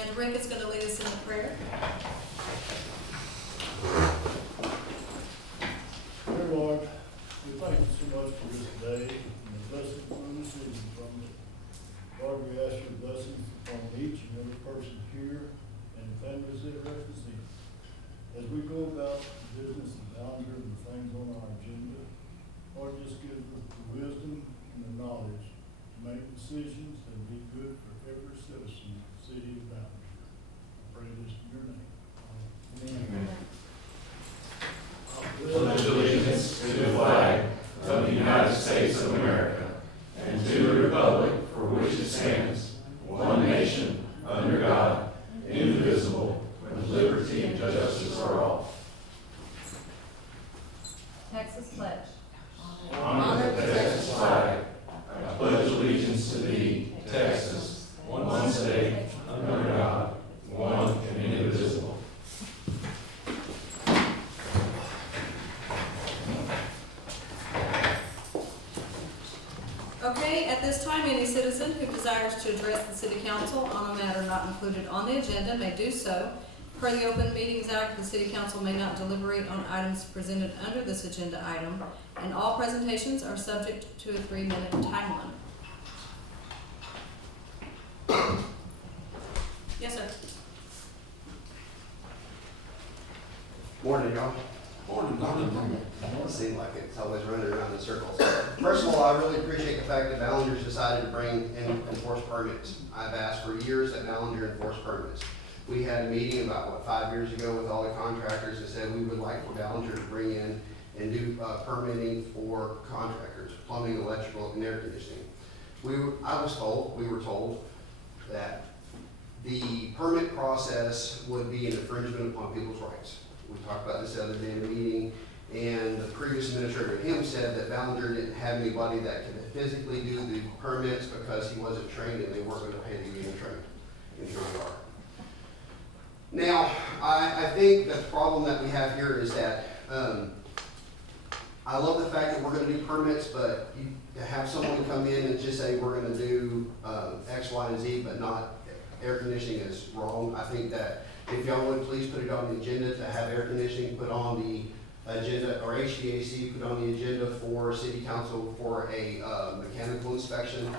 And Rick is going to lead us in a prayer. Dear Lord, we thank you so much for this day and the blessings we're receiving from it. Lord, we ask your blessings upon each and every person here and the families they represent. As we go about the business and calendar and the things on our agenda, Lord, just give us the wisdom and the knowledge to make decisions that will be good for every citizen of the city of Ballenger. I pray this in your name. Amen. Pledge allegiance to the flag of the United States of America and to the republic for which it stands, one nation, under God, indivisible, with liberty and justice for all. Texas pledge. Honor the Texas flag. I pledge allegiance to thee, Texas, one state, under God, one and indivisible. Okay, at this time, any citizen who desires to address the city council on a matter not included on the agenda may do so. Per the Open Meetings Act, the city council may not deliberate on items presented under this agenda item, and all presentations are subject to a 3-minute time limit. Yes, sir. Morning, y'all. Morning. It seems like it's always running around in circles. First of all, I really appreciate the fact that Ballenger's decided to bring in enforced permits. I've asked for years that Ballenger enforce permits. We had a meeting about, 5 years ago with all the contractors that said we would like for Ballenger to bring in and do permitting for contractors, plumbing, electrical, and air conditioning. We were told that the permit process would be an infringement upon people's rights. We talked about this the other day in the meeting, and the previous administrator, him, said that Ballenger didn't have anybody that could physically do the permits because he wasn't trained and they weren't going to pay to get him trained. And here we are. Now, I think the problem that we have here is that I love the fact that we're going to do permits, but to have someone come in and just say we're going to do X, Y, and Z, but not air conditioning is wrong. I think that if y'all would please put it on the agenda to have air conditioning put on the agenda, or HVAC put on the agenda for city council for a mechanical inspection.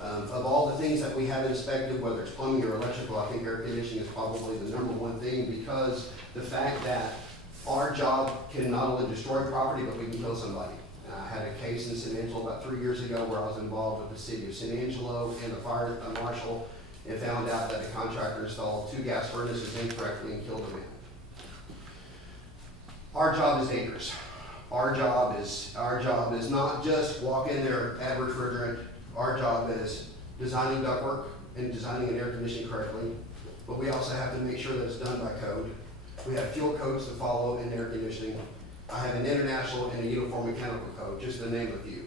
Of all the things that we have inspected, whether it's plumbing or electrical, I think air conditioning is probably the #1 thing, because the fact that our job can not only destroy property, but we can kill somebody. I had a case in San Angelo about 3 years ago where I was involved with the city of San Angelo and the fire marshal, and found out that the contractor installed 2 gas furnaces incorrectly and killed a man. Our job is dangerous. Our job is not just walk in there, add refrigerant. Our job is designing ductwork and designing an air conditioning correctly, but we also have to make sure that it's done by code. We have fuel codes to follow in air conditioning. I have an international and a uniform mechanical code, just to name a few.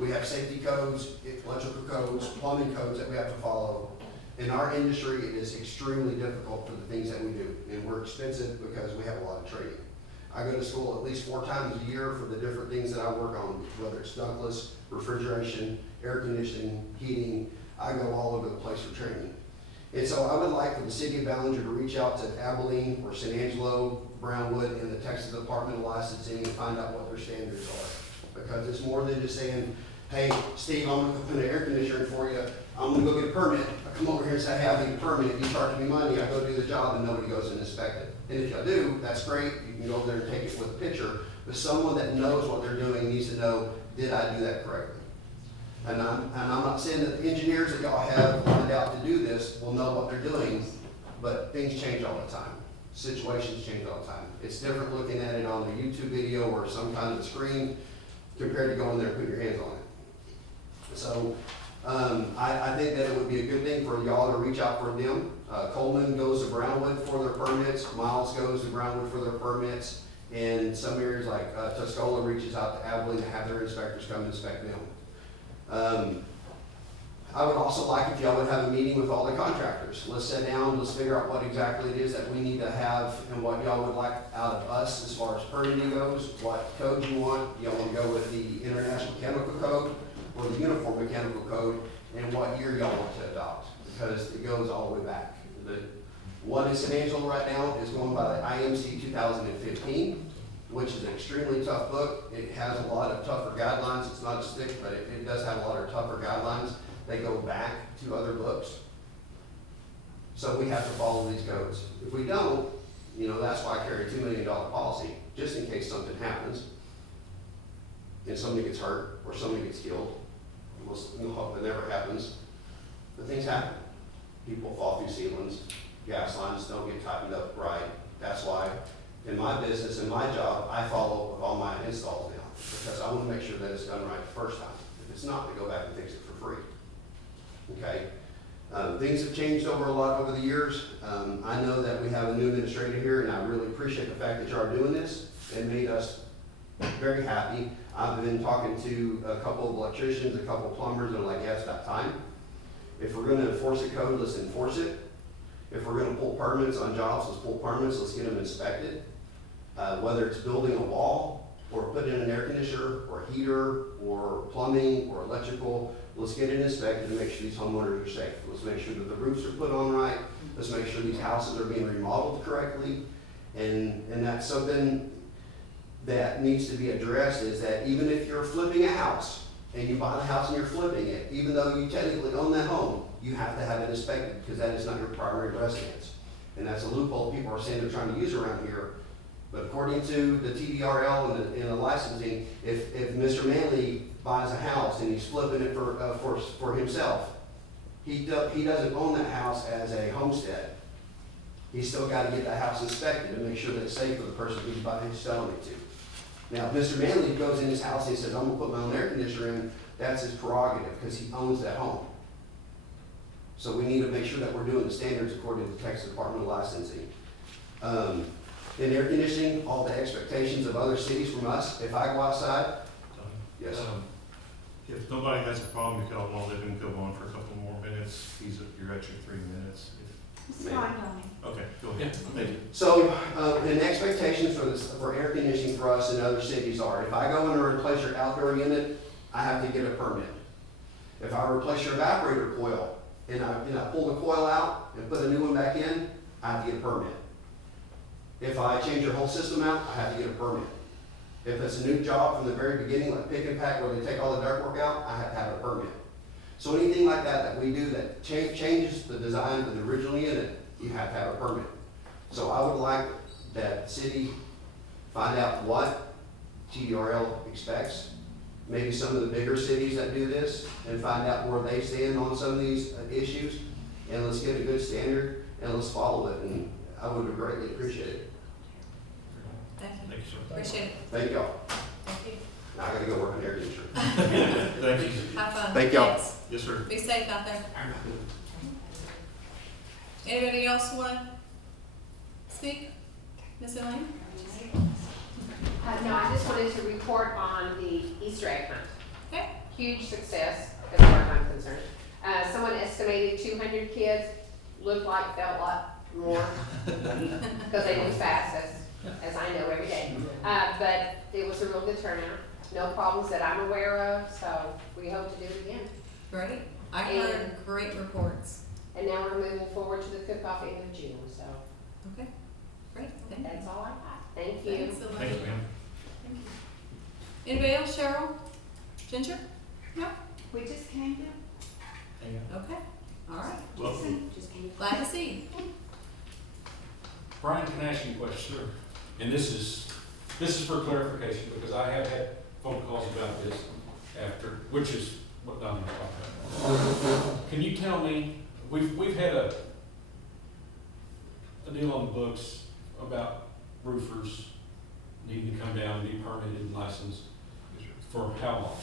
We have safety codes, electrical codes, plumbing codes that we have to follow. In our industry, it is extremely difficult for the things that we do, and we're expensive because we have a lot of training. I go to school at least 4 times a year for the different things that I work on, whether it's ductless, refrigeration, air conditioning, heating. I go all over the place for training. And so I would like for the city of Ballenger to reach out to Abilene or San Angelo, Brownwood, and the Texas Department of Licensing and find out what their standards are. Because it's more than just saying, hey, Steve, I'm gonna put an air conditioner in for you. I'm gonna go get a permit. I come over here and say, hey, I need a permit. You charge me money. I go do the job and nobody goes and inspect it. And if you do, that's great. You can go over there and take it with a picture. But someone that knows what they're doing needs to know, did I do that correctly? And I'm not saying that the engineers that y'all have lined out to do this will know what they're doing, but things change all the time. Situations change all the time. It's different looking at it on a YouTube video or some kind of screen compared to going there and putting your hands on it. So I think that it would be a good thing for y'all to reach out for them. Coleman goes to Brownwood for their permits. Miles goes to Brownwood for their permits. And some areas like Tuscola reaches out to Abilene to have their inspectors come inspect them. I would also like if y'all would have a meeting with all the contractors. Let's sit down, let's figure out what exactly it is that we need to have and what y'all would like out of us as far as permitting goes, what code you want. Y'all want to go with the International Mechanical Code or the Uniform Mechanical Code, and what year y'all want to adopt, because it goes all the way back. the one in San Angelo right now is going by the IMC 2015, which is an extremely tough book. It has a lot of tougher guidelines. It's not as thick, but it does have a lot of tougher guidelines. They go back to other books. So we have to follow these codes. If we don't, you know, that's why I carry a $2 million policy, just in case something happens and somebody gets hurt or somebody gets killed. We'll hope it never happens, but things happen. People fall through ceilings, gas lines don't get tightened up right. That's why in my business, in my job, I follow with all my installs now, because I want to make sure that it's done right the first time. If it's not, we go back and fix it for free. Okay? Things have changed a lot over the years. I know that we have a new administrator here, and I really appreciate the fact that you are doing this. It made us very happy. I've been talking to a couple of electricians, a couple of plumbers, and I'm like, yeah, it's about time. If we're gonna enforce a code, let's enforce it. If we're gonna pull permits on jobs, let's pull permits, let's get them inspected. Whether it's building a wall, or putting in an air conditioner, or heater, or plumbing, or electrical, let's get it inspected and make sure these homeowners are safe. Let's make sure that the roofs are put on right. Let's make sure these houses are being remodeled correctly. And that's something that needs to be addressed, is that even if you're flipping a house and you buy the house and you're flipping it, even though you technically own that home, you have to have it inspected, because that is not your primary residence. And that's a loophole people are saying they're trying to use around here. But according to the TDRL and the licensing, if Mr. Manley buys a house and he's flipping it for himself, he doesn't own that house as a homestead. He's still got to get that house inspected and make sure that it's safe for the person who's selling it to. Now, if Mr. Manley goes in his house and he says, I'm gonna put my own air conditioner in, that's his prerogative, because he owns that home. So we need to make sure that we're doing the standards according to the Texas Department of Licensing. In air conditioning, all the expectations of other cities from us, if I go outside, yes. If nobody has a problem, you can all let him go on for a couple more minutes. You're at your 3 minutes. It's fine, Tony. Okay, go ahead. Thank you. So, an expectation for air conditioning for us in other cities are, if I go in and replace your outdoor unit, I have to get a permit. If I replace your evaporator coil and I pull the coil out and put a new one back in, I have to get a permit. If I change your whole system out, I have to get a permit. If it's a new job from the very beginning, like pick and pack, where they take all the ductwork out, I have to have a permit. So anything like that we do that changes the design of the original unit, you have to have a permit. So I would like that city find out what TDRL expects, maybe some of the bigger cities that do this, and find out where they stand on some of these issues, and let's get a good standard, and let's follow it, and I would greatly appreciate it. Thank you. Thank you, sir. Appreciate it. Thank y'all. Thank you. Now I gotta go work on air conditioner. Thank you. Have fun. Thank y'all. Thanks. Yes, sir. Be safe out there. Anybody else want to speak? Ms. Elaine? No, I just wanted to report on the Easter egg hunt. Okay. Huge success, as far as I'm concerned. Someone estimated 200 kids, looked like, felt like more, because they move fast, as I know every day. But it was a real good turnout. No problems that I'm aware of, so we hope to do it again. Great. I heard great reports. And now we're moving forward to the cook-off end of June, so Okay. Great. Thank you. that's all I got. Thank you. Thanks, Elaine. Thank you, ma'am. Thank you. Anybody else? Cheryl? Ginger? No? We just came down. Okay. All right. Welcome. Just came. Glad to see you. Brian, can I ask you a question? Sure. And this is for clarification, because I have had phone calls about this after, which is what I'm talking about. Can you tell me, we've had a deal on the books about roofers needing to come down and be permitted and licensed for how long?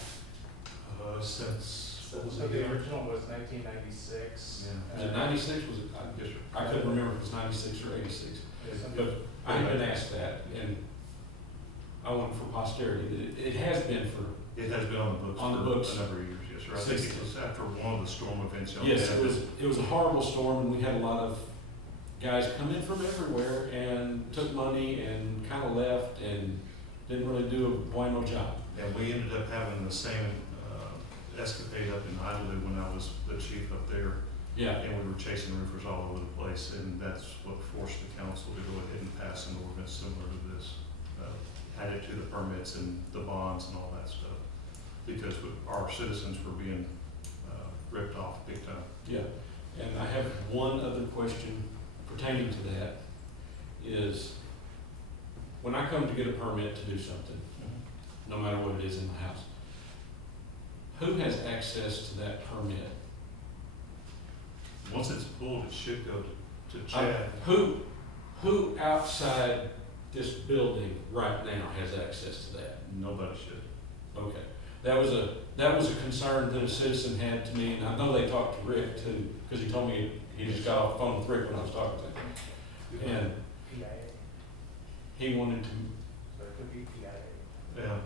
Since, what was So it? the original was 1996. Yeah. Was it 96? Was it, Yes, sir. I couldn't remember if it was 96 or 86. Yes, But I had been asked that, and I want for posterity, it has been for, It has been on the books. On the for books. a number of years, yes, sir. I think it was after one of the storm events. y'all yes, had. it was a horrible storm, and we had a lot of guys come in from everywhere and took money and kind of left and didn't really do a bueno job. And we ended up having the same escapade up in Idlewood when I was the chief up there. Yeah, And we were chasing roofers all over the place, and that's what forced the council to go ahead and pass an ordinance similar to this. Added to the permits and the bonds and all that stuff, because our citizens were being ripped off big time. yeah. And I have one other question pertaining to that, is when I come to get a permit to do something, no matter what it is in my house, who has access to that permit? Once it's pulled, it should go to Chad. Who outside this building right now has access to that? Nobody should. Okay, that was a concern that a citizen had to me, and I know they talked to Rick too, because he told me he just got off the phone with Rick when I was talking to him. And PIA, he wanted to, so it could be PIA.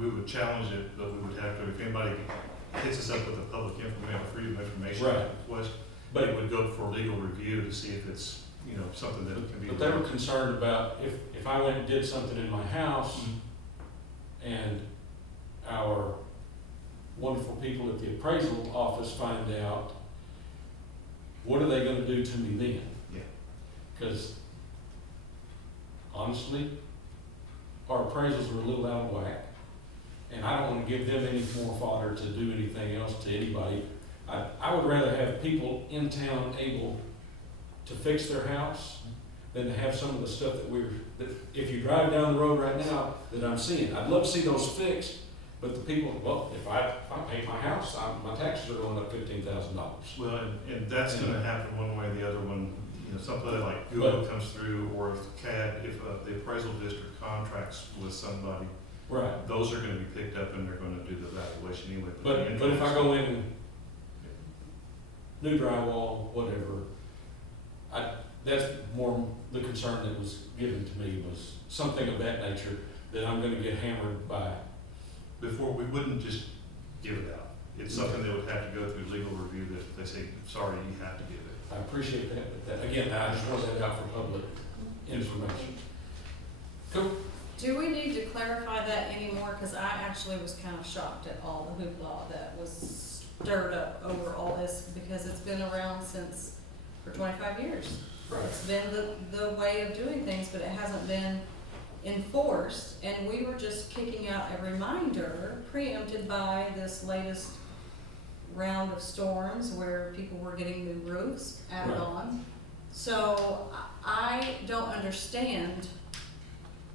We would challenge it, but we would have to, if anybody hits us up with the public information, we have a freedom of information Right. request, but, it would go for legal review to see if it's, something that can be. but they were concerned about if I went and did something in my house and our wonderful people at the appraisal office find out, what are they gonna do to me then? Yeah. Because honestly, our appraisals are a little out of whack, and I don't wanna give them any more fodder to do anything else to anybody. I would rather have people in town able to fix their house than to have some of the stuff that if you drive down the road right now, that I'm seeing. I'd love to see those fixed, but the people, well, if I pay my house, my taxes are going up $15,000. Well, and that's gonna happen one way or the other when, something like Google comes through, or if the appraisal district contracts with somebody, Right. those are gonna be picked up and they're gonna do the evaluation anyway. But if I go in, new drywall, whatever, that's more the concern that was given to me, was something of that nature, that I'm gonna get hammered by. Before, we wouldn't just give it out. It's something that would have to go through legal review, that if they say, sorry, you have to give it. I appreciate that, but again, I just want that out for public information. Cool. Do we need to clarify that anymore? Because I actually was kind of shocked at all the hoopla that was stirred up over all this, because it's been around for 25 years. Right. It's been the way of doing things, but it hasn't been enforced, and we were just kicking out a reminder preempted by this latest round of storms where people were getting new roofs added Right. on. So I don't understand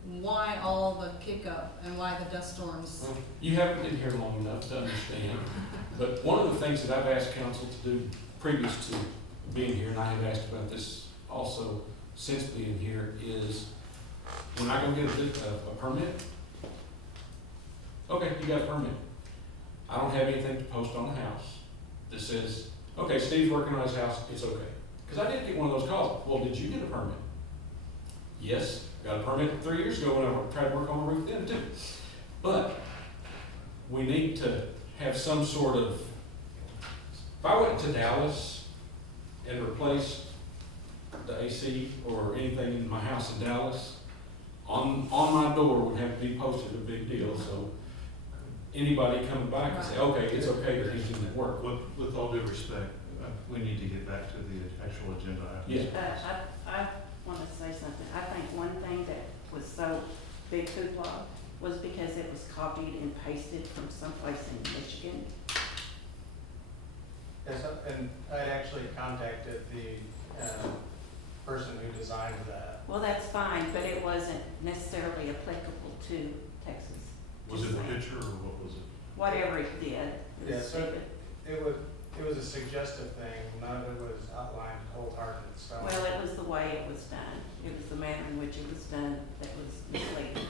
why all the kick up and why the dust storms. You haven't been here long enough to understand, but one of the things that I've asked council to do previous to being here, and I have asked about this also since being here, is when I go get a permit, okay, you got a permit. I don't have anything to post on the house that says, okay, Steve's working on his house, it's okay. Because I did get one of those calls, well, did you get a permit? Yes, I got a permit 3 years ago when I tried to work on my roof then too. But we need to have some sort of, if I went to Dallas and replaced the AC or anything in my house in Dallas, on my door would have to be posted a big deal, so anybody coming by can say, okay, it's okay that he's doing that work. With all due respect, we need to get back to the actual agenda items. Yeah. I want to say something. I think one thing that was so big hoopla was because it was copied and pasted from someplace in Michigan. Yes, and I actually contacted the person who designed that. Well, that's fine, but it wasn't necessarily applicable to Texas. Was it Just a saying. picture or what was it? Whatever it did. Yeah, was so stupid. it was a suggestive thing, none of it was outlined cold hard in stone. Well, it was the way it was done. It was the manner in which it was done that was misleading.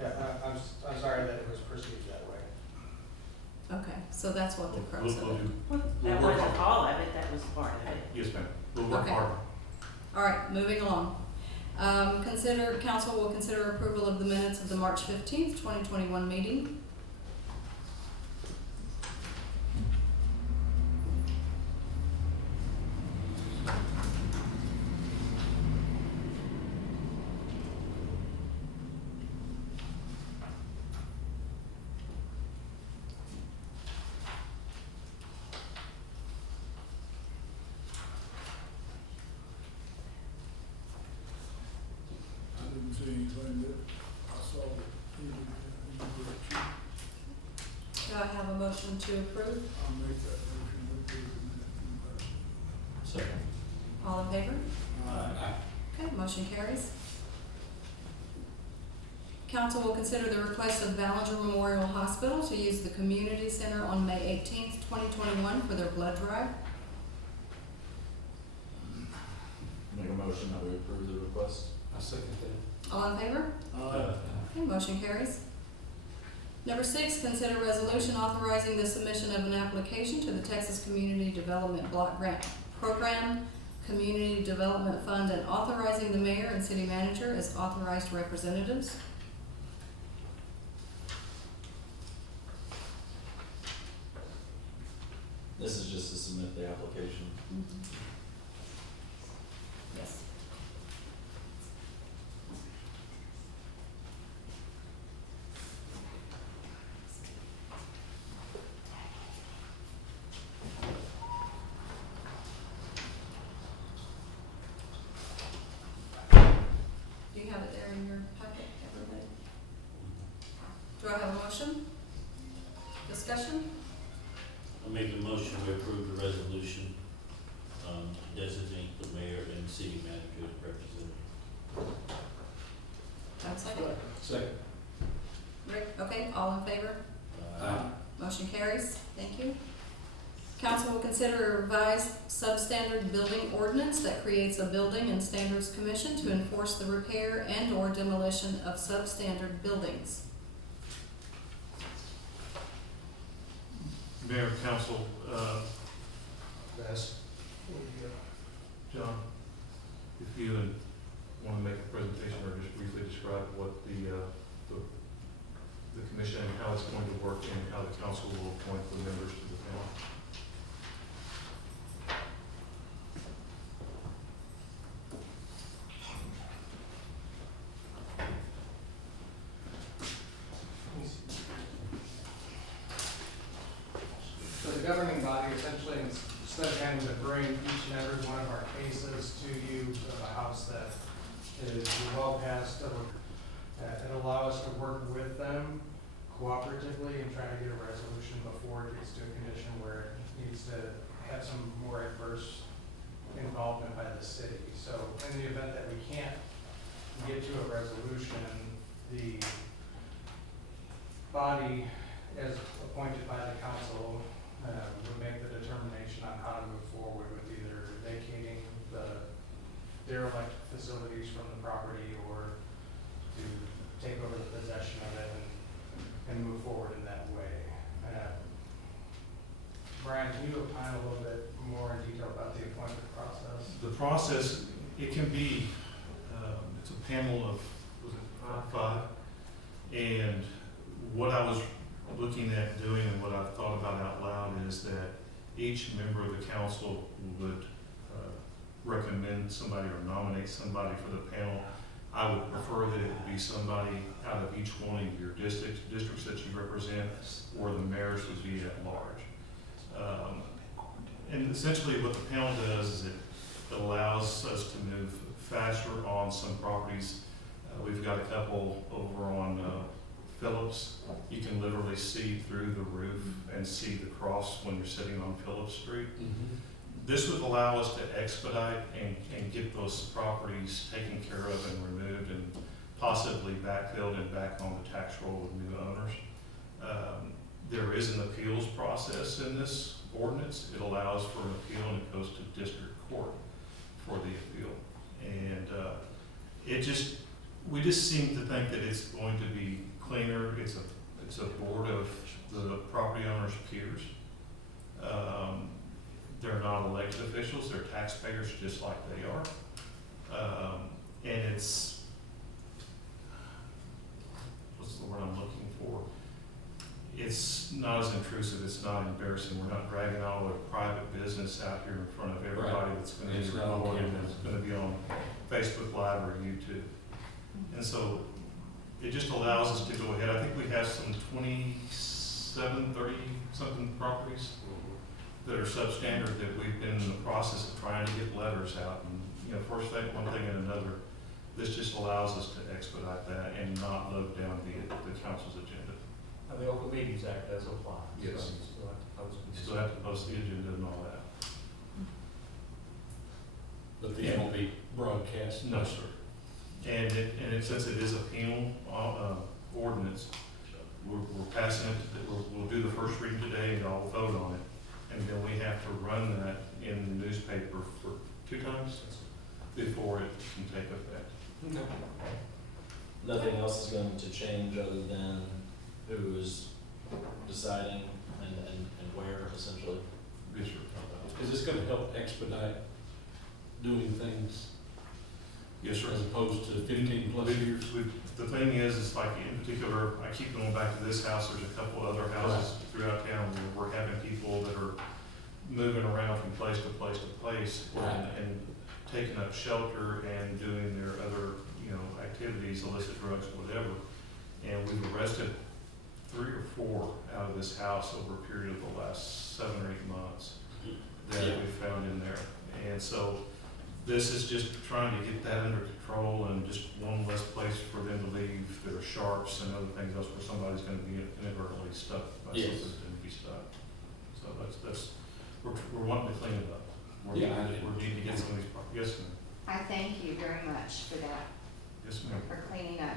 Yeah, I'm sorry that it was perceived that way. Okay, so that's what the crux of it. That We'll work wasn't on all of it, that was part of it. Yes, ma'am. We'll work Okay. hard. All right, moving along. Council will consider approval of the minutes of the March 15th, 2021 meeting. Do I have a motion to approve? I'll make that motion to approve the minutes. Second. All in favor? Aye. Okay, motion carries. Council will consider the request of Ballinger Memorial Hospital to use the community center on May 18th, 2021 for their blood drive. Make a motion that we approve the request. I second that. All in favor? Okay, motion carries. Number 6, consider resolution authorizing the submission of an application to the Texas Community Development Block Grant Program, Community Development Fund, and authorizing the mayor and city manager as authorized representatives. This is just to submit the application. Yes. Do you have it there in your packet, everybody? Do I have a motion? Discussion? I make a motion to approve the resolution, designate the mayor and city manager as representative. Do I have a second? Second. Rick, okay, all in favor? Aye. Motion carries. Thank you. Council will consider a revised substandard building ordinance that creates a building and standards commission to enforce the repair and/or demolition of substandard buildings. Mayor, council, ask John, if you want to make a presentation or just briefly describe what the commission and how it's going to work and how the council will appoint the members to the panel. So the governing body essentially, instead of having to bring each and every one of our cases to you of a house that is well past, it allows us to work with them cooperatively and try to get a resolution before it gets to a condition where it needs to have some more adverse involvement by the city. So in the event that we can't get to a resolution, the body, as appointed by the council, would make the determination on how to move forward with either vacating the derelict facilities from the property or to take over the possession of it and move forward in that way. Brian, can you opine a little bit more in detail about the appointment process? The process, it can be, it's a panel of, was it 5? And what I was looking at doing and what I've thought about out loud is that each member of the council would recommend somebody or nominate somebody for the panel. I would prefer that it be somebody out of each one of your districts that you represent, or the mayors would be at large. And essentially what the panel does is it allows us to move faster on some properties. We've got a couple over on Phillips. You can literally see through the roof and see the cross when you're sitting on Phillips Street. This would allow us to expedite and get those properties taken care of and removed and possibly backfilled and back on the tax roll with new owners. There is an appeals process in this ordinance. It allows for an appeal and it goes to district court for the appeal. And we just seem to think that it's going to be cleaner. It's a board of the property owner's peers. They're not elected officials, they're taxpayers just like they are. And it's, what's the word I'm looking for? It's not as intrusive, it's not embarrassing. We're not dragging all the private business out here in front of everybody that's gonna be recorded and it's gonna be on Facebook Live or YouTube. And so it just allows us to go ahead. I think we have some 27, 30 something properties that are substandard that we've been in the process of trying to get letters out. And, you know, first thing, one thing and another, this just allows us to expedite that and not load down the council's agenda. And the Open Meetings Act does apply. so Yes. you still have to post You it. still have to post the agenda and all that. But these won't be broadcast? No, sir. Since it is a penal, ordinance, we're passing it, we'll do the first reading today and I'll vote on it. And then we have to run that in the newspaper for 2 times before it can take effect. Okay. Nothing else is going to change other than who is deciding and where, essentially. Yes, sir. Is this gonna help expedite doing things Yes, sir. as opposed to 15+ years? The thing is like in particular, I keep going back to this house, there's a couple other houses throughout town where we're having people that are moving around from place to place to place Right. and taking up shelter and doing their other, activities, illicit drugs, whatever. And we've arrested 3 or 4 out of this house over a period of the last 7 or 8 months that Yeah. we found in there. And so this is just trying to get that under control and just one less place for them to leave their sharps and other things else where somebody's gonna be inadvertently stuck by Yes. something that didn't be stuck. So we're wanting to clean it up. Yeah, I do. We need to get some of these, yes, ma'am. I thank you very much for that, Yes, ma'am. for cleaning up.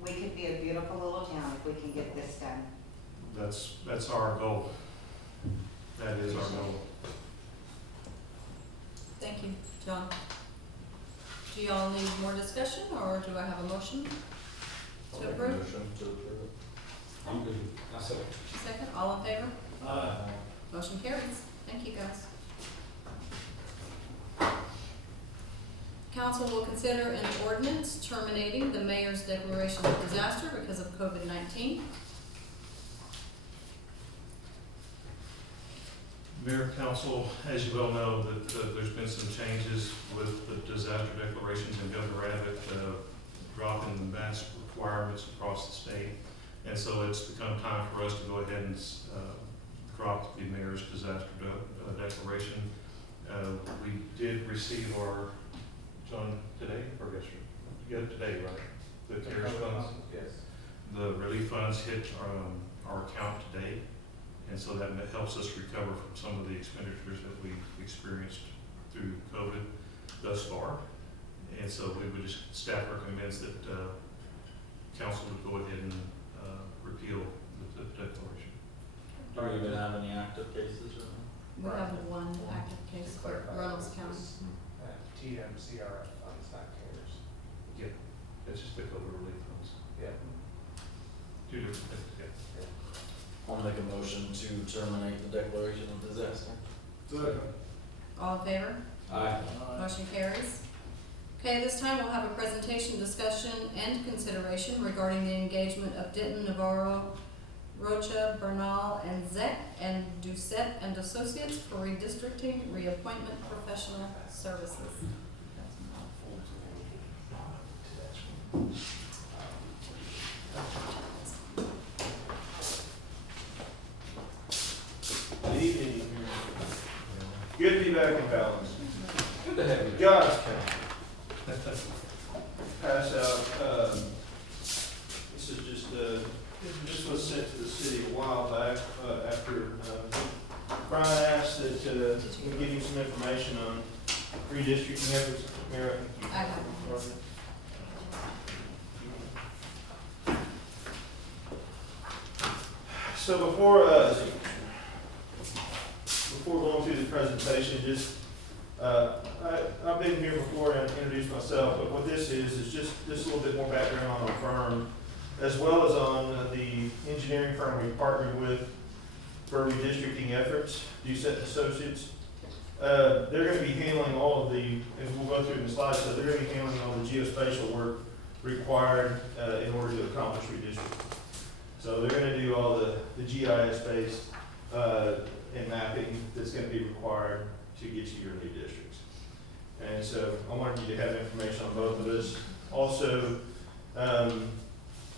We could be a beautiful little town if we can get this done. That's our goal. That is our goal. Thank you, John. Do y'all need more discussion, or do I have a motion to approve? Motion to approve it. I'm good. I second. Second, all in favor? Aye. Motion carries. Thank you, guys. Council will consider an ordinance terminating the mayor's declaration of disaster because of COVID-19. Mayor, council, as you well know, that there's been some changes with the disaster declarations and Governor Abbott dropping the mask requirements across the state. And so it's become time for us to go ahead and drop the mayor's disaster declaration. We did receive our, John, today or yesterday? Yeah, today, right? The CARES funds. Yes. The relief funds hit our account today. And so that helps us recover from some of the expenditures that we've experienced through COVID thus far. And so staff recommends that council would go ahead and repeal the declaration. Do we even have any active cases right now? We have one active case for Reynolds County. TMCRF funds, not CARES. Yeah, it's just the COVID relief funds. Yeah. 2 different things, yeah. I'll make a motion to terminate the declaration of disaster. Second. All in favor? Aye. Motion carries. Okay, this time we'll have a presentation, discussion, and consideration regarding the engagement of Denton, Navarro, Rocha, Bernal, and Zek, and Doucette and Associates for redistricting reappointment professional services. Good evening. Good to be back in balance. Good to have you. God's count. Pass out, this is just was sent to the city a while back, after, Brian asked that, we give you some information on redistricting efforts. Mayor, I have one. So before going through the presentation, just, I've been here before and introduced myself, but what this is just a little bit more background on our firm, as well as on the engineering firm we partnered with for redistricting efforts, Doucette Associates. They're gonna be handling all of the, as we'll go through in the slides, so they're gonna be handling all the geospatial work required, in order to accomplish redistricting. So they're gonna do all the GIS-based, and mapping that's gonna be required to get you your new districts. And so I wanted you to have information on both of us. Also,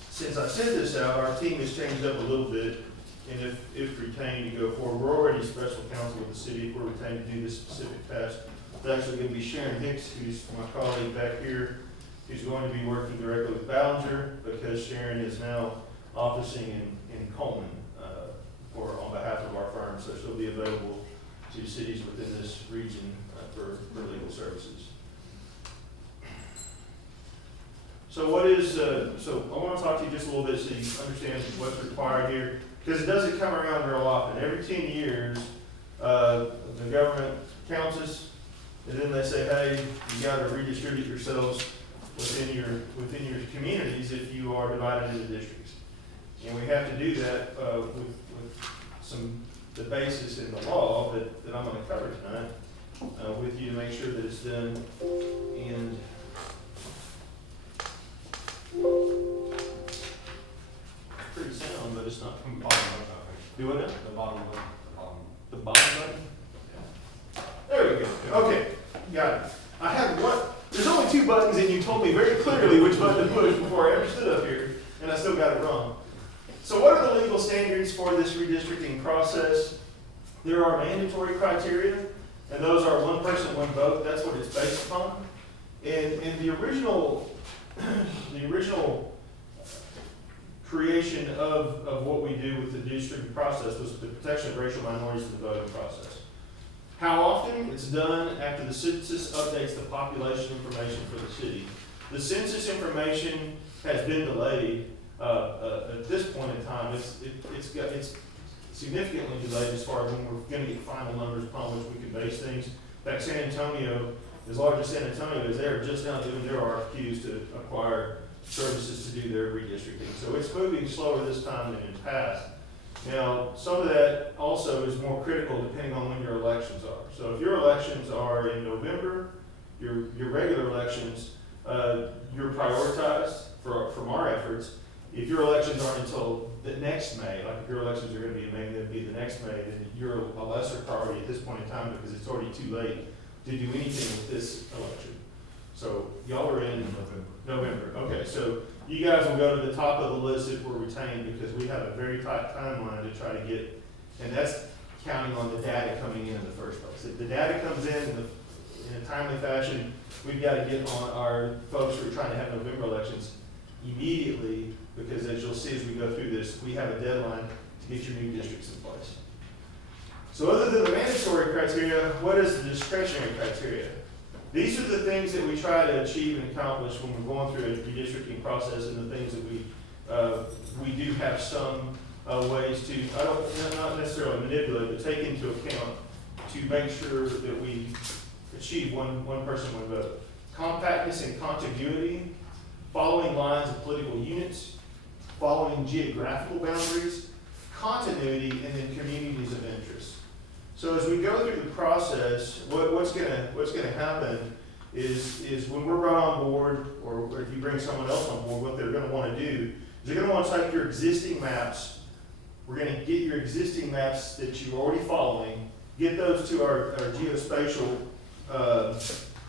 since I sent this out, our team has changed up a little bit, and if retained to go forward, we're already special counsel with the city. If we're retained to do this specific task, it's actually gonna be Sharon Hicks, who's my colleague back here, who's going to be working directly with Ballinger, because Sharon is now officing in in Coleman, on behalf of our firm, so she'll be available to cities within this region for legal services. So what is, so I want to talk to you just a little bit so you understand what's required here, because it doesn't come around real often. Every 10 years, the government counts us, and then they say, hey, you got to redistribute yourselves within your communities if you are divided into districts. And we have to do that with the basis in the law that I'm going to cover tonight with you to make sure that it's done in pretty sound, but it's not. Do what now? The bottom one. The bottom button? There we go. Okay, got it. I have one. There's only 2 buttons, and you told me very clearly which button to push before I ever stood up here, and I still got it wrong. So what are the legal standards for this redistricting process? There are mandatory criteria, and those are 1 person, 1 vote. That's what it's based upon. And the original creation of what we do with the redistricting process was the protection of racial minorities in the voting process. How often? It's done after the census updates the population information for the city. The census information has been delayed at this point in time. It's significantly delayed as far as when we're going to get final numbers upon which we can base things. In fact, San Antonio, as large as San Antonio is, they're just now doing their RFQs to acquire services to do their redistricting. So it's moving slower this time than in the past. Now, some of that also is more critical depending on when your elections are. So if your elections are in November, your regular elections, you're prioritized from our efforts. If your elections aren't until the next May, like if your elections are going to be in May, then be the next May, then you're a lesser priority at this point in time because it's already too late to do anything with this election. So y'all are in November. Okay, so you guys will go to the top of the list if we're retained because we have a very tight timeline to try to get, and that's counting on the data coming in the first place. If the data comes in a timely fashion, we've got to get on our folks who are trying to have November elections immediately because as you'll see as we go through this, we have a deadline to get your new districts in place. So other than the mandatory criteria, what is the discretionary criteria? These are the things that we try to achieve and accomplish when we're going through a redistricting process and the things that we do have some ways to, not necessarily manipulate, but take into account to make sure that we achieve one person, 1 vote. Compactness and contiguity, following lines of political units, following geographical boundaries, continuity, and then communities of interest. So as we go through the process, what's gonna happen is when we're brought on board, or if you bring someone else on board, what they're gonna wanna do is they're gonna wanna take your existing maps. We're gonna get your existing maps that you're already following, get those to our geospatial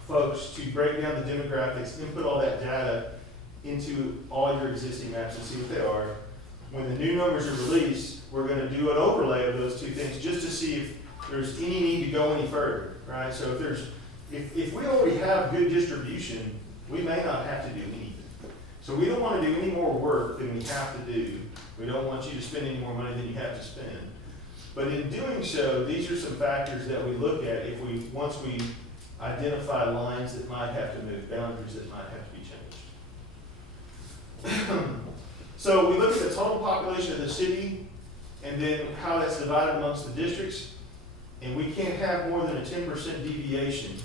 folks to break down the demographics, input all that data into all your existing maps and see what they are. When the new numbers are released, we're gonna do an overlay of those 2 things just to see if there's any need to go any further, right? So if we already have good distribution, we may not have to do anything. So we don't want to do any more work than we have to do. We don't want you to spend any more money than you have to spend. But in doing so, these are some factors that we look at once we identify lines that might have to move, boundaries that might have to be changed. So we look at the total population of the city and then how that's divided amongst the districts. And we can't have more than a 10% deviation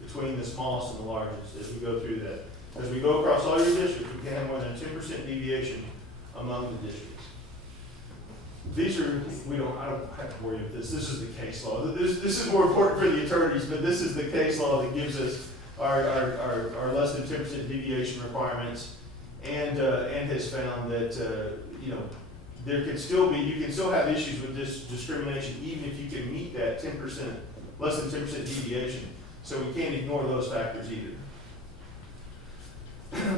between the smallest and the largest as we go through that. As we go across all your districts, we can't have more than a 10% deviation among the districts. These are, I don't have to worry about this. This is the case law. This is more important for the attorneys, but this is the case law that gives us our less than 10% deviation requirements and has found that, there can still be, you can still have issues with this discrimination even if you can meet that 10%, less than 10% deviation. So we can't ignore those factors either.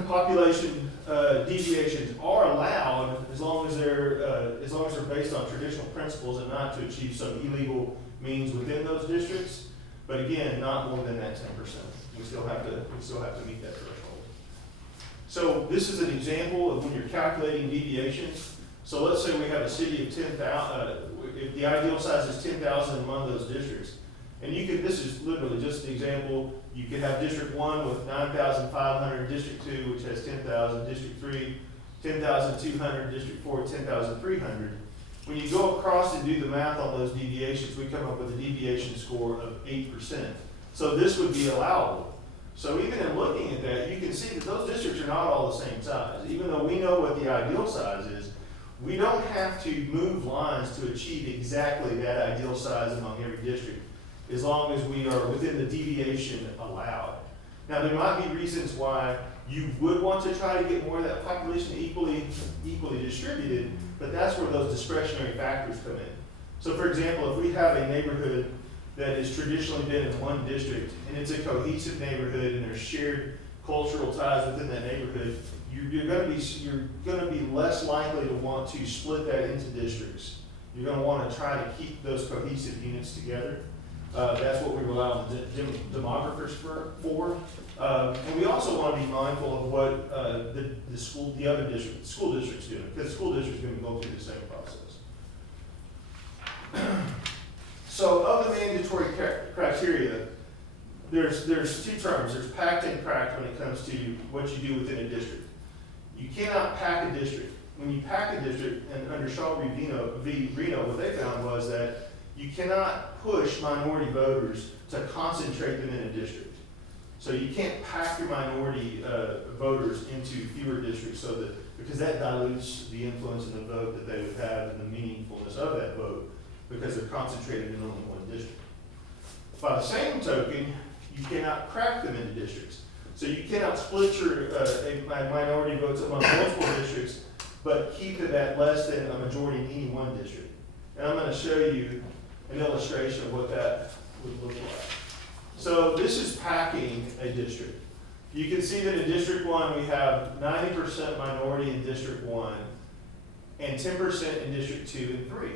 Population deviations are allowed as long as they're based on traditional principles and not to achieve some illegal means within those districts. But again, not more than that 10%. We still have to meet that threshold. So this is an example of when you're calculating deviations. So let's say we have a city of 10,000, if the ideal size is 10,000 among those districts. And you could, this is literally just an example, you could have District 1 with 9,500, District 2, which has 10,000, District 3, 10,200, District 4, 10,300. When you go across and do the math on those deviations, we come up with a deviation score of 8%. So this would be allowable. So even in looking at that, you can see that those districts are not all the same size. Even though we know what the ideal size is, we don't have to move lines to achieve exactly that ideal size among every district, as long as we are within the deviation allowed. Now, there might be reasons why you would want to try to get more of that population equally distributed, but that's where those discretionary factors come in. So for example, if we have a neighborhood that has traditionally been in one district, and it's a cohesive neighborhood, and there's shared cultural ties within that neighborhood, you're going to be less likely to want to split that into districts. You're going to want to try to keep those cohesive units together. That's what we rely on the demographers for. And we also want to be mindful of what the school district's doing, because the school district's going to go through the same process. So of the mandatory criteria, there's two terms. There's packed and cracked when it comes to what you do within a district. You cannot pack a district. When you pack a district, and under Shaw v. Reno, what they found was that you cannot push minority voters to concentrate them in a district. So you can't pack your minority voters into fewer districts, because that dilutes the influence and the vote that they would have and the meaningfulness of that vote, because they're concentrated in only one district. By the same token, you cannot crack them into districts. So you cannot split your minority votes among multiple districts, but keep it at less than a majority in any one district. And I'm going to show you an illustration of what that would look like. So this is packing a district. You can see that in District 1 we have 90% minority in District 1 and 10% in District 2 and 3.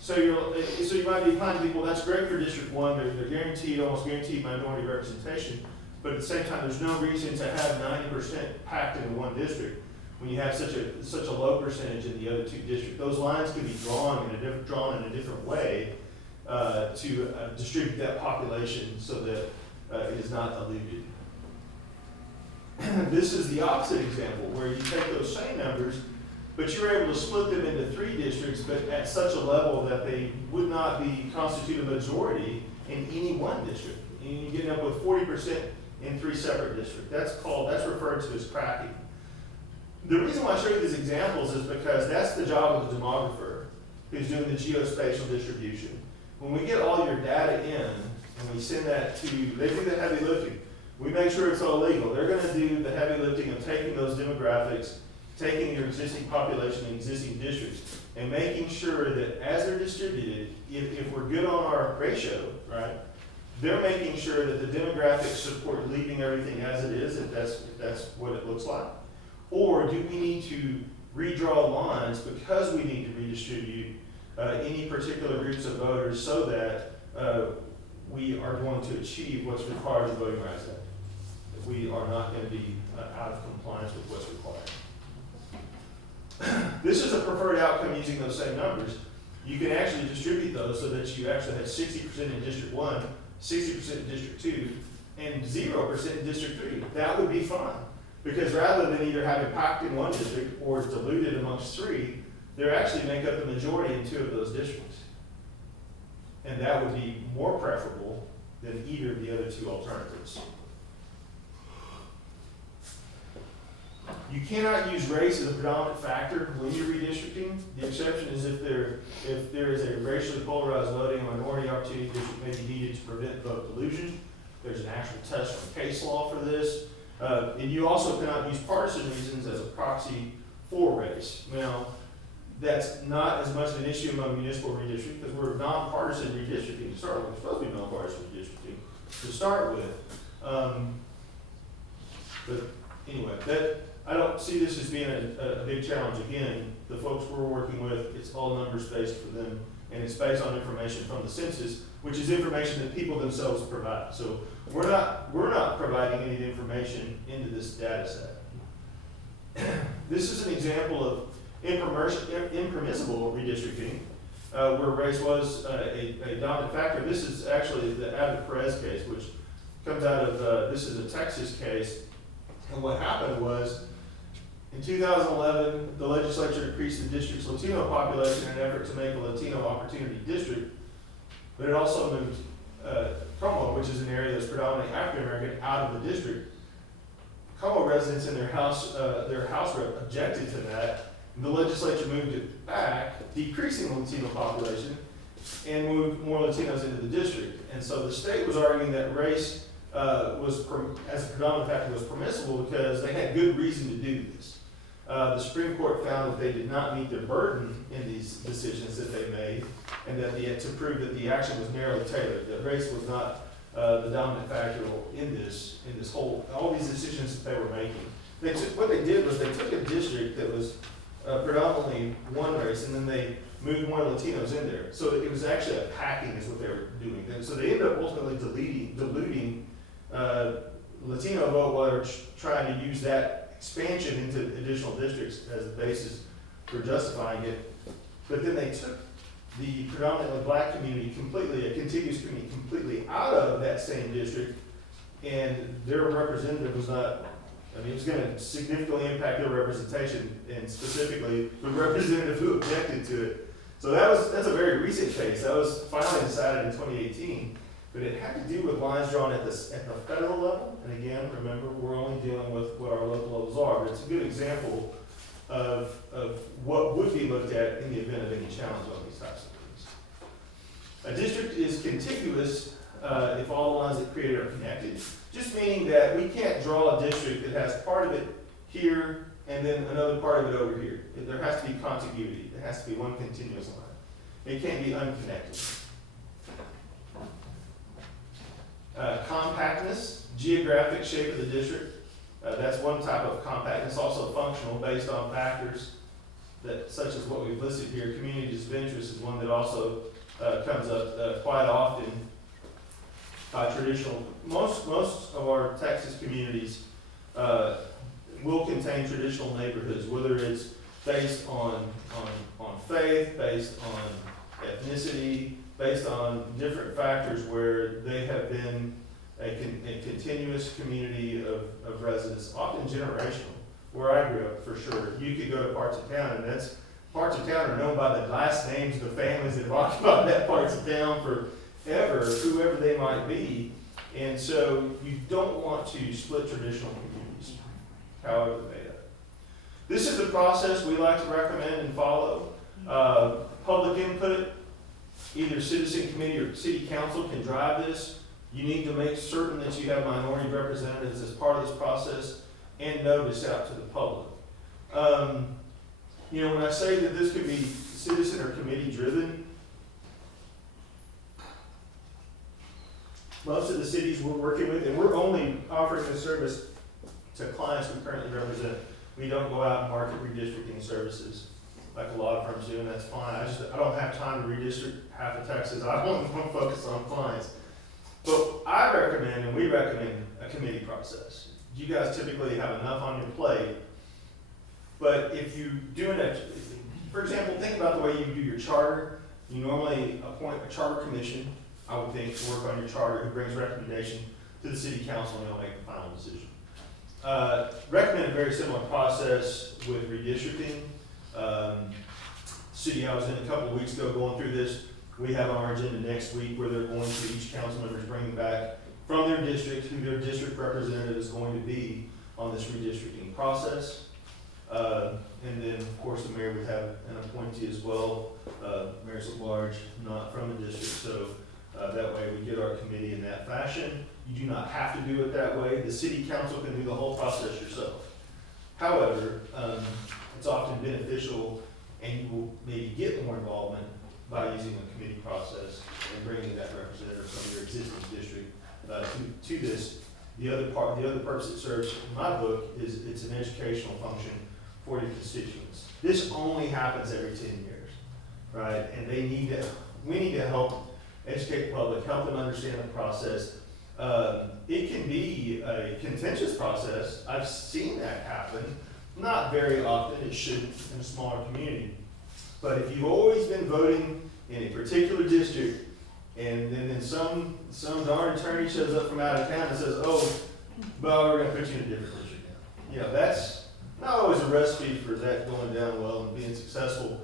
So you might be inclined to think, well, that's great for District 1, they're guaranteed, almost guaranteed minority representation, but at the same time there's no reason to have 90% packed into one district when you have such a low percentage in the other two districts. Those lines can be drawn in a different way to distribute that population so that it is not diluted. This is the opposite example, where you take those same numbers, but you're able to split them into 3 districts, but at such a level that they would not constitute a majority in any one district. And you get up with 40% in 3 separate districts. That's referred to as cracking. The reason why I show you these examples is because that's the job of the demographer who's doing the geospatial distribution. When we get all your data in and we send that to, they do the heavy lifting. We make sure it's all legal. They're going to do the heavy lifting of taking those demographics, taking your existing population in existing districts, and making sure that as they're distributed, if we're good on our ratio, right, they're making sure that the demographics support leaving everything as it is, if that's what it looks like. Or do we need to redraw lines because we need to redistribute any particular groups of voters so that we are going to achieve what's required in the Voting Rights Act? That we are not going to be out of compliance with what's required. This is a preferred outcome using those same numbers. You can actually distribute those so that you actually have 60% in District 1, 60% in District 2, and 0% in District 3. That would be fine. Because rather than either having packed in one district or diluted amongst 3, they actually make up the majority in 2 of those districts. And that would be more preferable than either of the other 2 alternatives. You cannot use race as a predominant factor when you're redistricting. The exception is if there is a racially polarized voting or minority opportunity district may be needed to prevent vote dilution. There's an actual test from case law for this. And you also cannot use partisan reasons as a proxy for race. Now, that's not as much of an issue among municipal redistricting because we're nonpartisan redistricting to start with. We're supposed to be nonpartisan redistricting to start with. But anyway, I don't see this as being a big challenge. Again, the folks we're working with, it's all numbers based for them, and it's based on information from the census, which is information that people themselves provide. So we're not providing any information into this data set. This is an example of impermissible redistricting, where race was a dominant factor. This is actually the Abbott Perez case, which comes out of, this is a Texas case. And what happened was, in 2011, the legislature increased the district's Latino population in an effort to make a Latino opportunity district, but it also moved Como, which is an area that's predominantly African American, out of the district. Como residents and their house rep objected to that. And the legislature moved it back, decreasing the Latino population, and moved more Latinos into the district. And so the state was arguing that race as a predominant factor was permissible because they had good reason to do this. The Supreme Court found that they did not meet their burden in these decisions that they made, and that to prove that the action was narrowly tailored, that race was not the dominant factor in this whole, all these decisions that they were making. What they did was they took a district that was predominantly one race, and then they moved more Latinos in there. So it was actually a packing is what they were doing. And so they ended up ultimately diluting Latino vote while they're trying to use that expansion into additional districts as the basis for justifying it. But then they took the predominantly black community completely, a contiguous community completely out of that same district, and their representative was not, I mean, it was going to significantly impact their representation, and specifically the representative who objected to it. So that's a very recent case. That was finally decided in 2018, but it had to do with lines drawn at the federal level. And again, remember, we're only dealing with what our local levels are, but it's a good example of what would be looked at in the event of any challenge on these types of things. A district is contiguous if all the lines that create it are connected, just meaning that we can't draw a district that has part of it here and then another part of it over here. There has to be contiguity. There has to be one continuous line. It can't be unconnected. Compactness, geographic shape of the district. That's one type of compactness, also functional, based on factors that, such as what we've listed here. Communities of interest is one that also comes up quite often by traditional. Most of our Texas communities will contain traditional neighborhoods, whether it's based on faith, based on ethnicity, based on different factors where they have been a continuous community of residents, often generational. Where I grew up, for sure, you could go to parts of town, and parts of town are known by the last names of the families that have occupied that parts of town forever, whoever they might be. And so you don't want to split traditional communities, however made up. This is the process we like to recommend and follow. Public input, either citizen committee or city council can drive this. You need to make certain that you have minority representatives as part of this process, and notice out to the public. When I say that this could be citizen or committee driven, most of the cities we're working with, and we're only offering this service to clients we currently represent. We don't go out and market redistricting services like a lot of firms do, and that's fine. I don't have time to redistrict half of Texas. I only want to focus on clients. But I recommend, and we recommend, a committee process. You guys typically have enough on your plate, but if you do for example, think about the way you do your charter. You normally appoint a charter commission, I would think, to work on your charter, who brings recommendation to the city council, and they'll make the final decision. Recommend a very similar process with redistricting. City I was in a couple of weeks ago going through this. We have on our agenda next week where they're going to, each council member is bringing back from their district who their district representative is going to be on this redistricting process. And then, of course, the mayor would have an appointee as well, mayors at large, not from the district. So that way we get our committee in that fashion. You do not have to do it that way. The city council can do the whole process yourself. However, it's often beneficial, and you will maybe get more involvement by using a committee process and bringing that representative from your existing district to this. The other purpose it serves in my book is it's an educational function for your constituents. This only happens every 10 years, right? And we need to help educate the public, help them understand the process. It can be a contentious process. I've seen that happen. Not very often, it should in a smaller community. But if you've always been voting in a particular district, and then some darn attorney shows up from out of town and says, oh, well, we're gonna put you in a different district now. You know, that's not always a recipe for that going down well and being successful.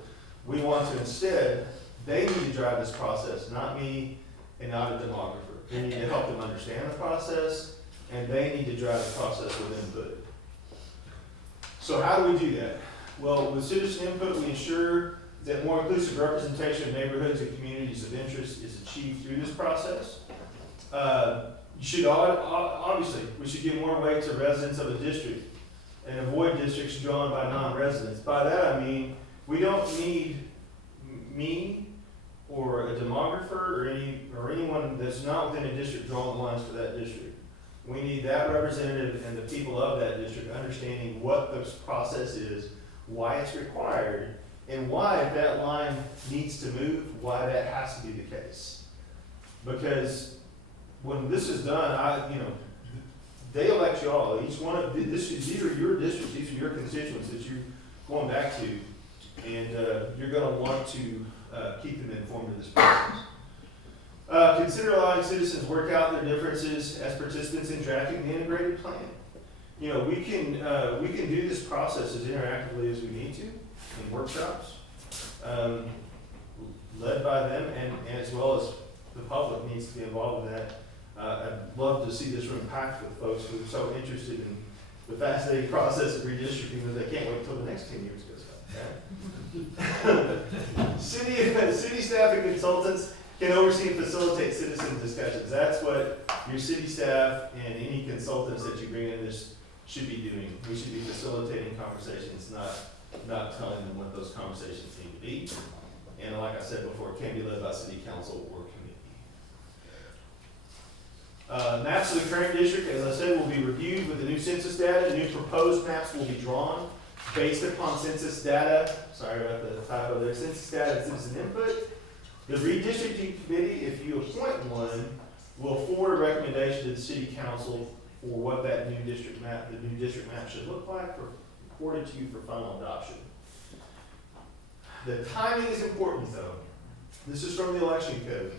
We want to instead, they need to drive this process, not me and not a demographer. We need to help them understand the process, and they need to drive the process with input. So how do we do that? Well, with citizen input, we ensure that more inclusive representation of neighborhoods and communities of interest is achieved through this process. You should obviously, we should give more weight to residents of a district and avoid districts drawn by non-residents. By that I mean, we don't need me or a demographer or anyone that's not within a district drawing the lines for that district. We need that representative and the people of that district understanding what the process is, why it's required, and why, if that line needs to move, why that has to be the case. Because when this is done, they elect you all. Each one of these are your districts, these are your constituents that you're going back to, and you're going to want to keep them informed of this process. Consider allowing citizens work out their differences as participants in drafting the integrated plan. You know, we can do this process as interactively as we need to in workshops, led by them, and as well as the public needs to be involved in that. I'd love to see this room packed with folks who are so interested in the fascinating process of redistricting that they can't wait until the next 10 years goes by. City staff and consultants can oversee and facilitate citizen discussions. That's what your city staff and any consultants that you bring in this should be doing. We should be facilitating conversations, not telling them what those conversations need to be. And like I said before, it can be led by city council or committee. Maps of the current district, as I said, will be reviewed with the new census data. New proposed maps will be drawn based upon census data. Sorry about the typo there. Census data and citizen input. The redistricting committee, if you appoint one, will forward a recommendation to the city council for what that new district map, should look like, reported to you for final adoption. The timing is important though. This is from the election code.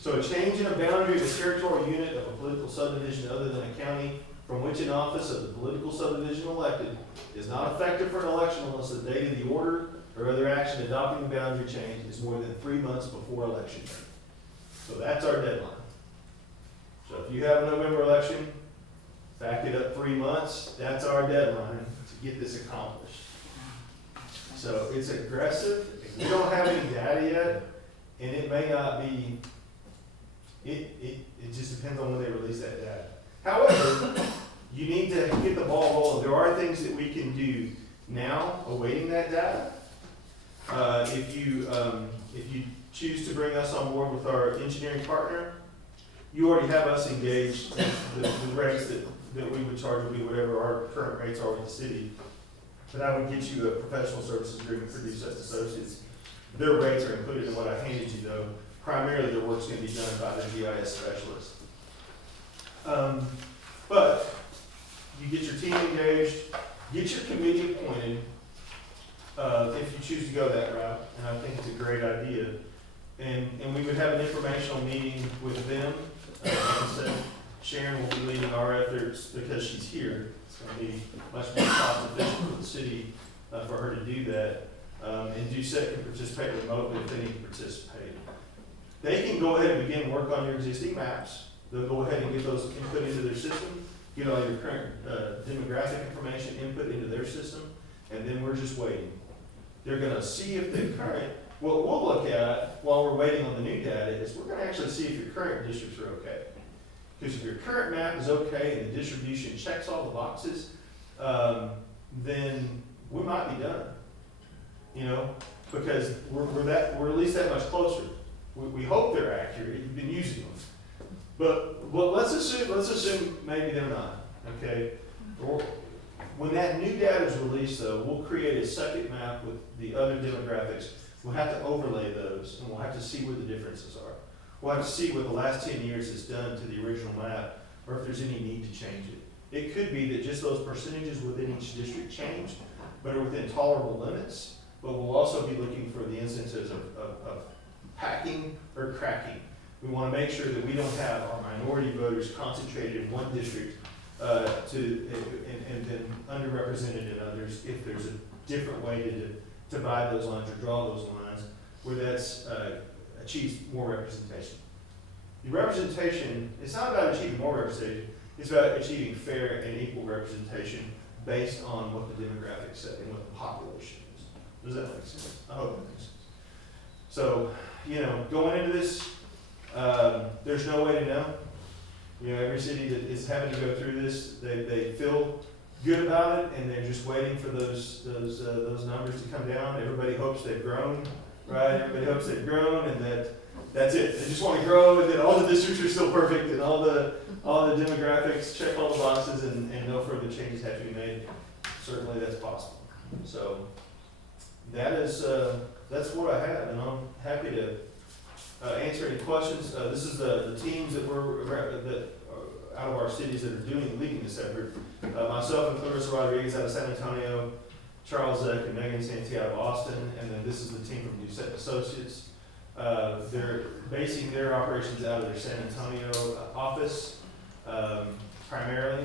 So a change in a boundary of a territorial unit of a political subdivision other than a county from which an office of the political subdivision elected is not effective for an election unless the date of the order or other action adopting the boundary change is more than 3 months before election day. So that's our deadline. So if you have a November election, back it up 3 months, that's our deadline to get this accomplished. So it's aggressive. We don't have any data yet, and it may not be, it just depends on when they release that data. However, you need to get the ball rolling. There are things that we can do now, awaiting that data. If you choose to bring us on board with our engineering partner, you already have us engaged. The rates that we would charge would be whatever our current rates are with the city. But I would get you a professional services agreement for these associates. Their rates are included in what I handed you though. Primarily their work's going to be done by the GIS specialist. But you get your team engaged, get your committee appointed, if you choose to go that route, and I think it's a great idea. And we would have an informational meeting with them. Like I said, Sharon will be leading our efforts because she's here. It's going to be much more cost efficient for the city for her to do that. And DUSET can participate remotely if they need to participate. They can go ahead and begin work on your existing maps. They'll go ahead and get those input into their system, get all your current demographic information input into their system, and then we're just waiting. They're going to see if the current, what we'll look at while we're waiting on the new data is we're going to actually see if your current districts are okay. Because if your current map is okay and the distribution checks all the boxes, then we might be done. You know, because we're at least that much closer. We hope they're accurate. You've been using them, but let's assume maybe they're not. Okay. Or when that new data is released, though, we'll create a second map with the other demographics. We'll have to overlay those, and we'll have to see where the differences are. We'll have to see what the last 10 years has done to the original map, or if there's any need to change it. It could be that just those percentages within each district changed, but are within tolerable limits. But we'll also be looking for the instances of packing or cracking. We want to make sure that we don't have our minority voters concentrated in one district and then underrepresented in others if there's a different way to divide those lines or draw those lines where that's achieves more representation. The representation, it's not about achieving more representation, it's about achieving fair and equal representation based on what the demographics say and what the population is. Does that make sense? I hope that makes sense. So, going into this, there's no way to know. Every city that is having to go through this, they feel good about it, and they're just waiting for those numbers to come down. Everybody hopes they've grown, right? Everybody hopes they've grown, and that's it. They just want to grow, and then all the districts are still perfect, and all the demographics check all the boxes, and no further changes have to be made. Certainly, that's possible. So that's what I have, and I'm happy to answer any questions. This is the teams that out of our cities that are leading this effort. Myself and Clarissa Rodriguez out of San Antonio, Charles Zeck and Megan Santee out of Austin, and then this is the team from Doucette Associates. They're basing their operations out of their San Antonio office primarily.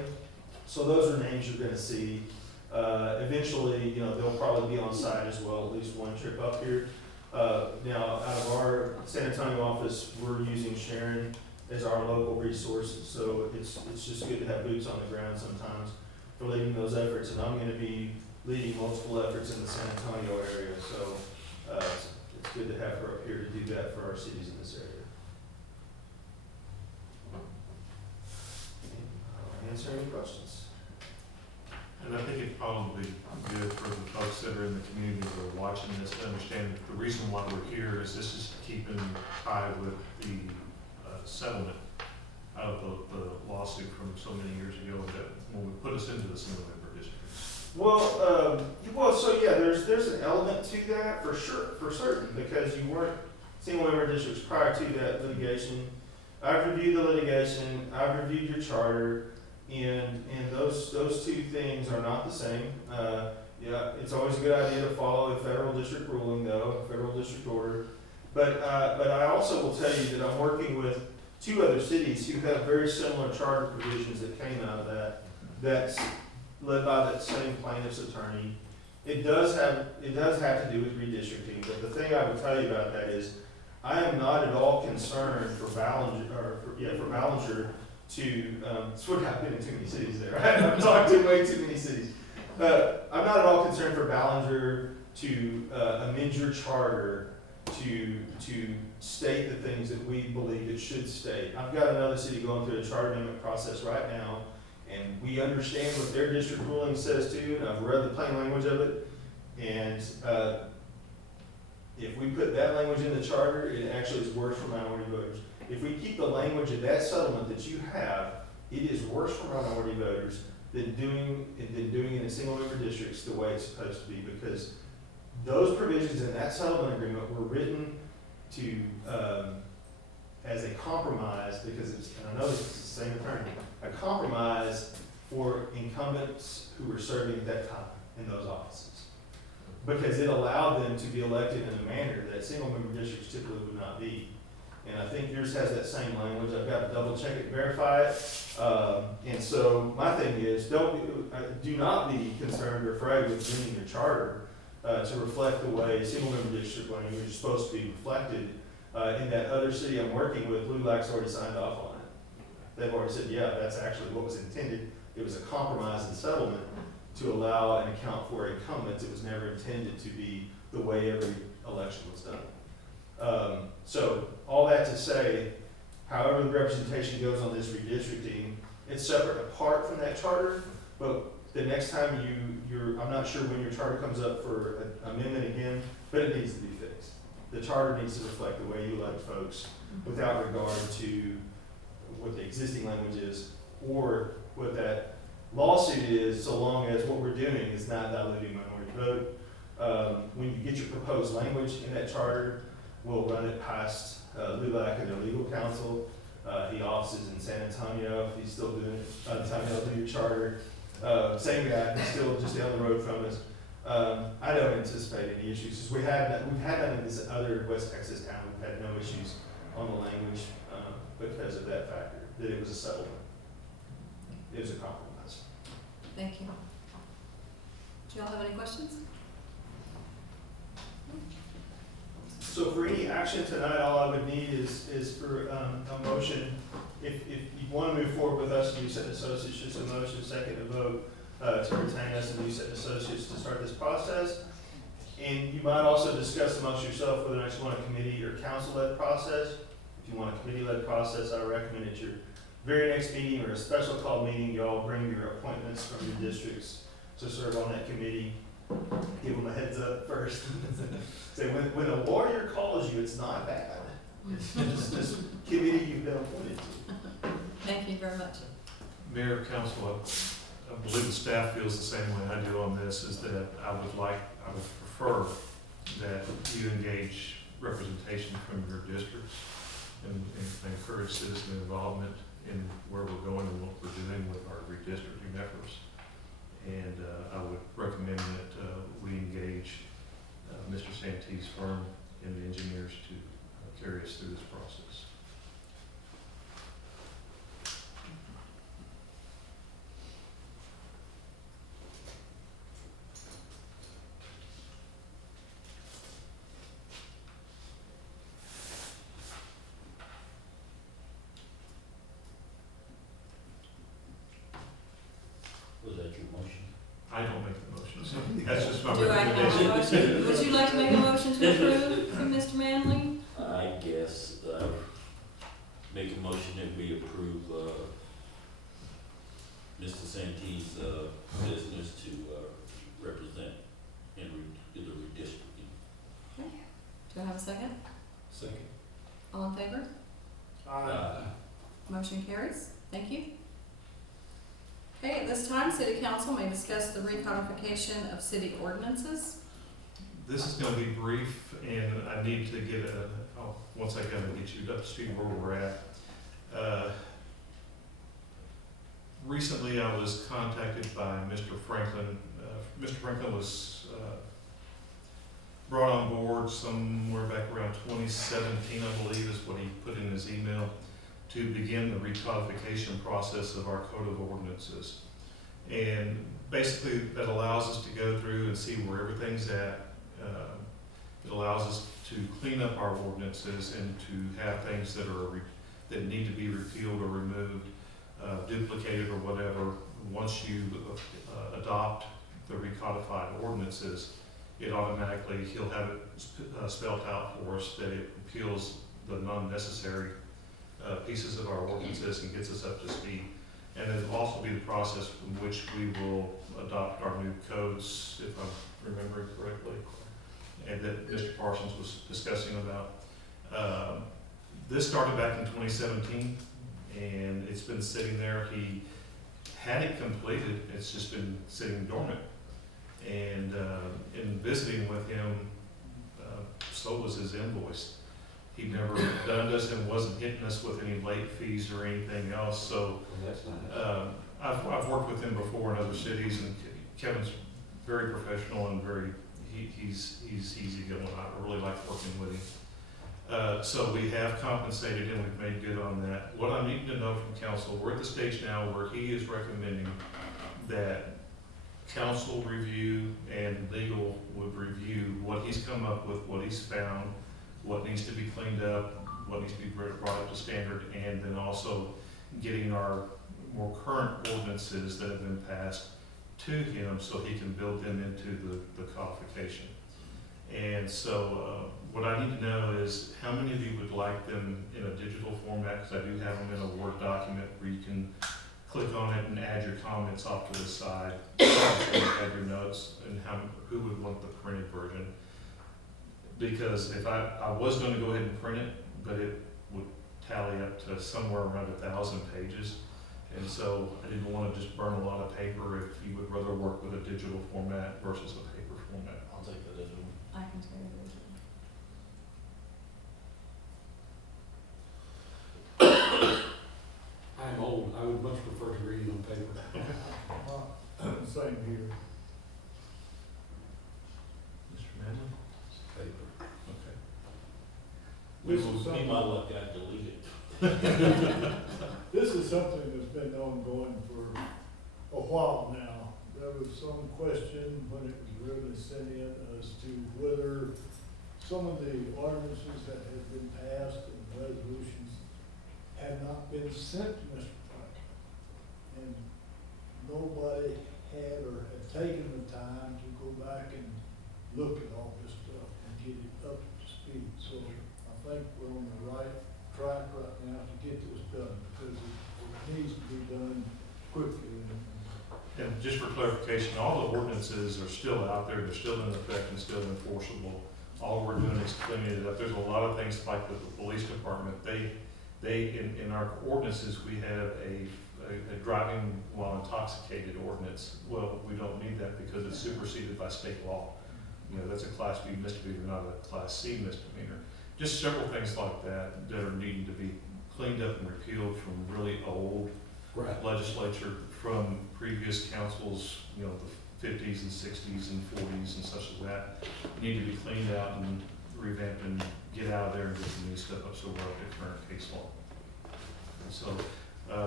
So those are names you're going to see. Eventually, they'll probably be on site as well, at least one trip up here. Now, out of our San Antonio office, we're using Sharon as our local resource, so it's just good to have boots on the ground sometimes for leading those efforts, and I'm going to be leading multiple efforts in the San Antonio area, so it's good to have her up here to do that for our cities in this area. I'll answer any questions. And I think it'd probably be good for the folks that are in the community that are watching this to understand that the reason why we're here is this is keeping tied with the settlement out of the lawsuit from so many years ago that when we put us into the single member district. So yeah, there's an element to that for sure, for certain, because you weren't single member districts prior to that litigation. I've reviewed the litigation, I've reviewed your charter, and those two things are not the same. Yeah, it's always a good idea to follow a federal district ruling, though, a federal district order. But I also will tell you that I'm working with 2 other cities who have very similar charter provisions that came out of that. That's led by that same plaintiff's attorney. It does have to do with redistricting. But the thing I would tell you about that is, I am not at all concerned for Ballinger to. I've been in too many cities there. Right? I've talked to way too many cities. I'm not at all concerned for Ballinger to amend your charter to state the things that we believe it should state. I've got another city going through a charter amendment process right now, and we understand what their district ruling says too, and I've read the plain language of it, and if we put that language in the charter, it actually is worse for minority voters. If we keep the language of that settlement that you have, it is worse for minority voters than doing it in single member districts the way it's supposed to be, because those provisions in that settlement agreement were written to as a compromise, because and I know it's the same attorney, a compromise for incumbents who were serving at that time in those offices, because it allowed them to be elected in a manner that single member districts typically would not be. And I think yours has that same language. I've got to double check it and verify it. And so my thing is, do not be concerned or afraid with amending your charter to reflect the way single member district language is supposed to be reflected in that other city I'm working with. LULAC's already signed off on it. They've already said, yeah, that's actually what was intended. It was a compromise and settlement to allow and account for incumbents. It was never intended to be the way every election was done. So all that to say, however the representation goes on this redistricting, it's separate apart from that charter, but the next time I'm not sure when your charter comes up for an amendment again, but it needs to be fixed. The charter needs to reflect the way you elect folks without regard to what the existing language is or what that lawsuit is, so long as what we're doing is not diluting minority vote. When you get your proposed language in that charter, we'll run it past LULAC and their legal counsel. He offices in San Antonio. He's still doing it. By the time he'll do your charter, same guy, he's still just down the road from us. I don't anticipate any issues, because we've had that in this other West Texas town, we've had no issues on the language, because of that factor, that it was a settlement. It was a compromise. Thank you. Do y'all have any questions? So for any action tonight, all I would need is for, a motion, if you wanna move forward with us, and you said associates, just a motion, second to vote, to retain us and you said associates to start this process. And you might also discuss amongst yourself whether or not you want a committee or council-led process. If you want a committee-led process, I recommend at your very next meeting or a special call meeting, you all bring your appointments from your districts to serve on that committee. Give them a heads up first. Say, when a warrior calls you, it's not bad. It's just this committee you've been appointed to. Thank you very much. Mayor, council, I believe the staff feels the same way I do on this, is that I would prefer that you engage representation from your districts and encourage citizen involvement in where we're going and what we're doing with our redistricting efforts. And I would recommend that we engage Mr. Santee's firm and the engineers to carry us through this process. Was that your motion? I don't make the motion, so that's just my Do I have a recommendation. motion? Would you like to make a motion to approve from Mr. Manley? I guess, make a motion that we approve, Mr. Santee's, business to, represent in the redistricting. Do I have a second? Second. All in favor? Motion carries. Thank you. Okay, at this time, City Council may discuss the recodification of city ordinances. This is going to be brief, and I need to get once I kind of get you up to speed where we're at. Recently, I was contacted by Mr. Franklin. Mr. Franklin was brought on board somewhere back around 2017, I believe, is what he put in his email, to begin the recodification process of our code of ordinances. And basically, that allows us to go through and see where everything's at. It allows us to clean up our ordinances and to have things that need to be repealed or removed, duplicated or whatever. Once you adopt the recodified ordinances, it automatically, he'll have it spelled out for us that it repeals the non-necessary pieces of our ordinances and gets us up to speed. And it'll also be the process in which we will adopt our new codes, if I'm remembering correctly, and that Mr. Parsons was discussing about. This started back in 2017, and it's been sitting there. He had it completed, it's just been sitting dormant. And in visiting with him, so was his invoice. He'd never done this and wasn't hitting us with any late fees or anything else. So I've worked with him before in other cities, and Kevin's very professional and he's easygoing. I really like working with him. So we have compensated him. We've made good on that. What I need to know from council, we're at the stage now where he is recommending that council review and legal would review what he's come up with, what he's found, what needs to be cleaned up, what needs to be brought up to standard, and then also getting our more current ordinances that have been passed to him so he can build them into the codification. And so what I need to know is how many of you would like them in a digital format, because I do have them in a Word document where you can click on it and add your comments off to the side, add your notes, and who would want the printed version. Because if I was going to go ahead and print it, but it would tally up to somewhere around 1,000 pages. And so I didn't want to just burn a lot of paper if you would rather work with a digital format versus a paper format. I'll take that as a I can tell you. I'm old, I would much prefer to read it on paper. Same here. This is Be something, my luck, I delete it. this is something that's been ongoing for a while now. There was some question when it was originally sent in as to whether some of the ordinances that had been passed and resolutions had not been sent to Mr. Pike. And nobody had or had taken the time to go back and look at all this stuff and get it up to speed. So I think we're on the right track right now to get this done, because it needs to be done quickly. And just for clarification, all the ordinances are still out there, they're still in effect and still enforceable. All we're doing is cleaning it up. There's a lot of things like with the police department, in our ordinances, we have a driving while intoxicated ordinance. Well, we don't need that because it's superseded by state law. You know, that's a Class B misdemeanor, not a Class C misdemeanor. Just several things like that that are needing to be cleaned up and repealed from really old legislature, from previous councils, you know, the 50s and 60s and 40s and such as that, need to be cleaned out and revamped and get out of there and get the new stuff up so we're up to current case law. And so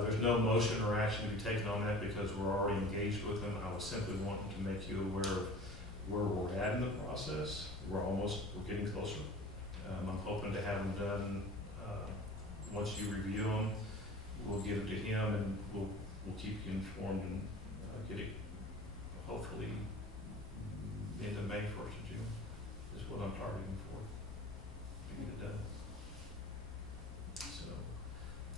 there's no motion or action to be taken on that because we're already engaged with them. I was simply wanting to make you aware of where we're at in the process. We're getting closer. I'm hoping to have them done, once you review them, we'll give it to him and we'll keep you informed and get it hopefully into May 1st of June is what I'm targeting for, to get it done. So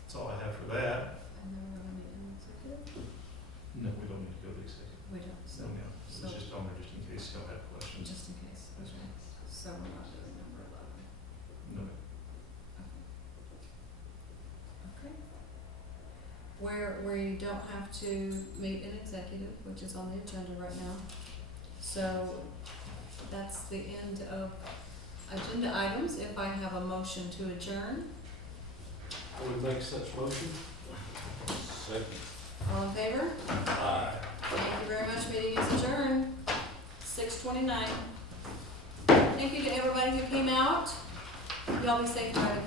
that's all I have for that. And then we're gonna meet in executive? No, we don't need to go to executive. We don't, so, No, ma'am. It's so- just on there just in case you still have questions. just in case, okay. So we're not doing number 11. No, ma'am. Okay. Where you don't have to meet in executive, which is on the agenda right now. So that's the end of agenda items. If I have a motion to adjourn, I would make such motion. Second. all in favor? Aye. Thank you very much. Meeting is adjourned. 6:29. Thank you to everybody who came out. Y'all be safe driving.